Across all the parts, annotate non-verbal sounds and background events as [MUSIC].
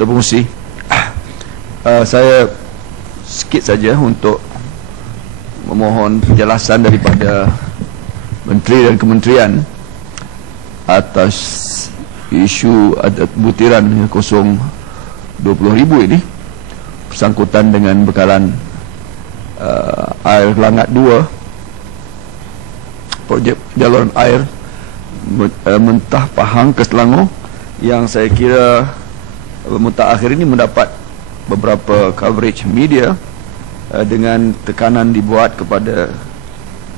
Datuk Pengusi uh, saya sikit saja untuk memohon penjelasan daripada menteri dan kementerian atas isu butiran kosong 20 ribu ini bersangkutan dengan bekalan uh, air langat 2 projek jaluran air uh, mentah Pahang ke Selangor yang saya kira mutakhir ini mendapat beberapa coverage media uh, dengan tekanan dibuat kepada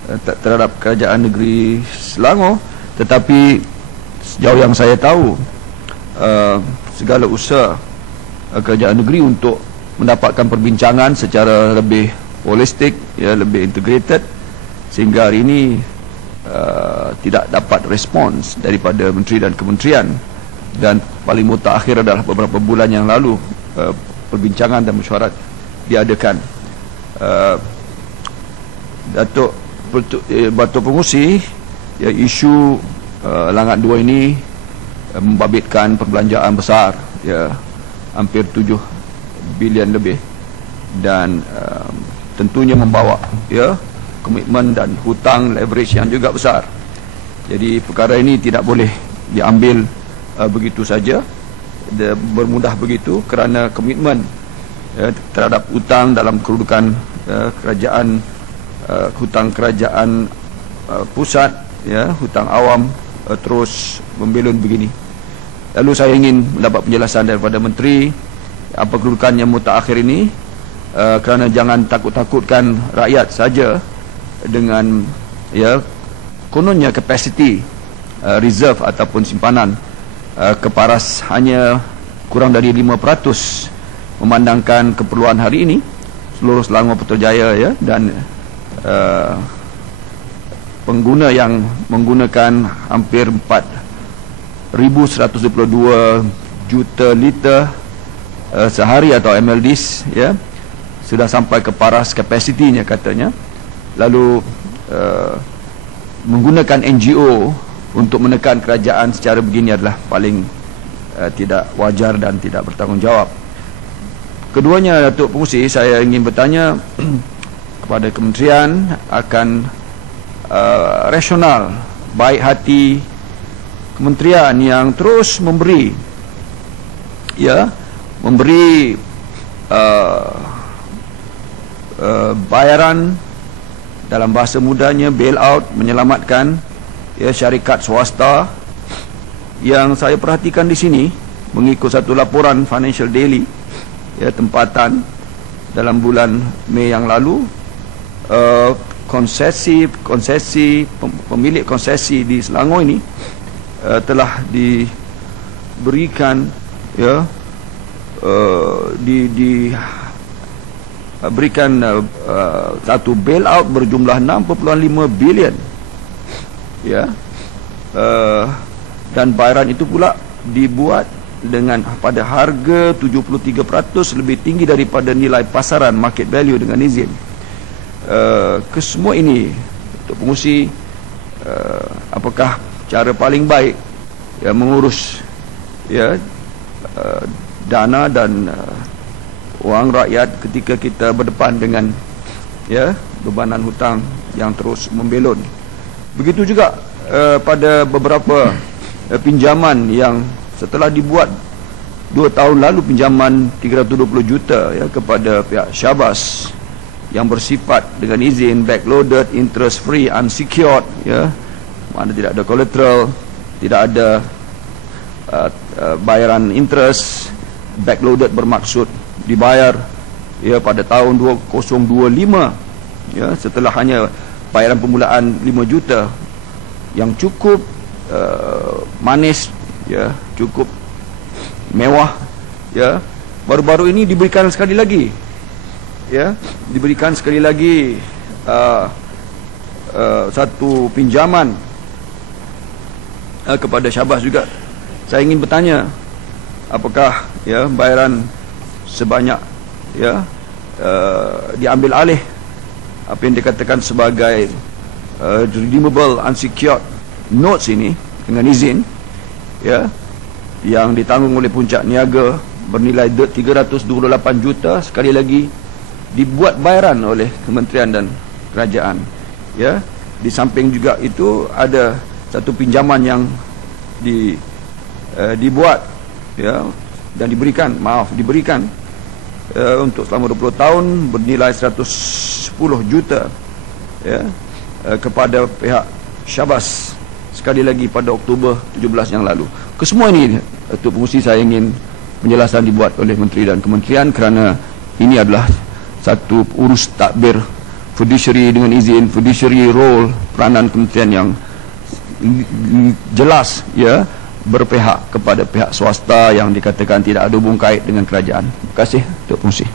uh, terhadap kerajaan negeri Selangor. Tetapi sejauh yang saya tahu uh, segala usaha uh, kerajaan negeri untuk mendapatkan perbincangan secara lebih holistik ya lebih integrated sehingga hari ini uh, tidak dapat respons daripada menteri dan kementerian dan paling mutakhir adalah beberapa bulan yang lalu uh, perbincangan dan mesyuarat diadakan. Uh, Datuk eh, Batu Pengusi ya, isu uh, Langat 2 ini uh, membabitkan perbelanjaan besar ya hampir 7 bilion lebih. Dan uh, tentunya membawa ya komitmen dan hutang leverage yang juga besar. Jadi perkara ini tidak boleh diambil uh, begitu saja. De, bermudah begitu kerana komitmen ya, terhadap hutang dalam kedudukan uh, kerajaan uh, hutang kerajaan uh, pusat ya hutang awam uh, terus membelon begini. Lalu saya ingin mendapat penjelasan daripada menteri apa kedudukannya mutakhir ini uh, kerana jangan takut-takutkan rakyat saja dengan ya kononnya kapasiti uh, reserve ataupun simpanan uh, keparas hanya kurang dari 5% memandangkan keperluan hari ini. Seluruh Selangor Putrajaya ya dan uh, pengguna yang menggunakan hampir 4122 juta liter uh, sehari atau MLDs ya sudah sampai ke paras kapasitinya katanya. Lalu uh, menggunakan NGO untuk menekan kerajaan secara begini adalah paling uh, tidak wajar dan tidak bertanggungjawab. Keduanya Datuk Pengusi saya ingin bertanya [CLEARS THROAT] kepada kementerian akan uh, rasional baik hati kementerian yang terus memberi ya memberi uh, uh, bayaran dalam bahasa mudanya bailout menyelamatkan ya syarikat swasta yang saya perhatikan di sini mengikut satu laporan Financial Daily ya tempatan dalam bulan Mei yang lalu uh, konsesi konsesi pemilik konsesi di Selangor ini uh, telah diberikan ya uh, di di berikan uh, uh, satu bailout berjumlah 6.5 bilion ya. Uh, dan bayaran itu pula dibuat dengan pada harga 73% lebih tinggi daripada nilai pasaran market value dengan izin uh, kesemua ini untuk pengusi uh, apakah cara paling baik ya mengurus ya uh, dana dan uh, wang rakyat ketika kita berdepan dengan ya bebanan hutang yang terus membelon Begitu juga uh, pada beberapa uh, pinjaman yang setelah dibuat dua tahun lalu pinjaman 320 juta ya kepada pihak Syabas yang bersifat dengan izin backloaded interest free unsecured ya. Mana tidak ada collateral tidak ada uh, uh, bayaran interest backloaded bermaksud dibayar ya pada tahun 2025 ya. Setelah hanya bayaran permulaan 5 juta yang cukup uh, manis ya cukup mewah ya baru-baru ini diberikan sekali lagi ya diberikan sekali lagi uh, uh, satu pinjaman uh, kepada Syabas juga. Saya ingin bertanya apakah ya bayaran sebanyak ya uh, diambil alih apa yang dikatakan sebagai uh, redeemable unsecured notes ini dengan izin ya yang ditanggung oleh puncak niaga bernilai 328 juta sekali lagi dibuat bayaran oleh kementerian dan kerajaan ya. Di samping juga itu ada satu pinjaman yang di uh, dibuat ya dan diberikan maaf diberikan uh, untuk selama 20 tahun bernilai 110 juta ya uh, kepada pihak Syabas sekali lagi pada Oktober 17 yang lalu. Kesemua ini Datuk Pengusi saya ingin penjelasan dibuat oleh menteri dan kementerian kerana ini adalah satu urus takbir fiduciary dengan izin fiduciary role peranan kementerian yang jelas ya berpihak kepada pihak swasta yang dikatakan tidak ada hubung kait dengan kerajaan. Terima kasih Tok Pengusi.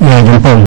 Ya, jumpa.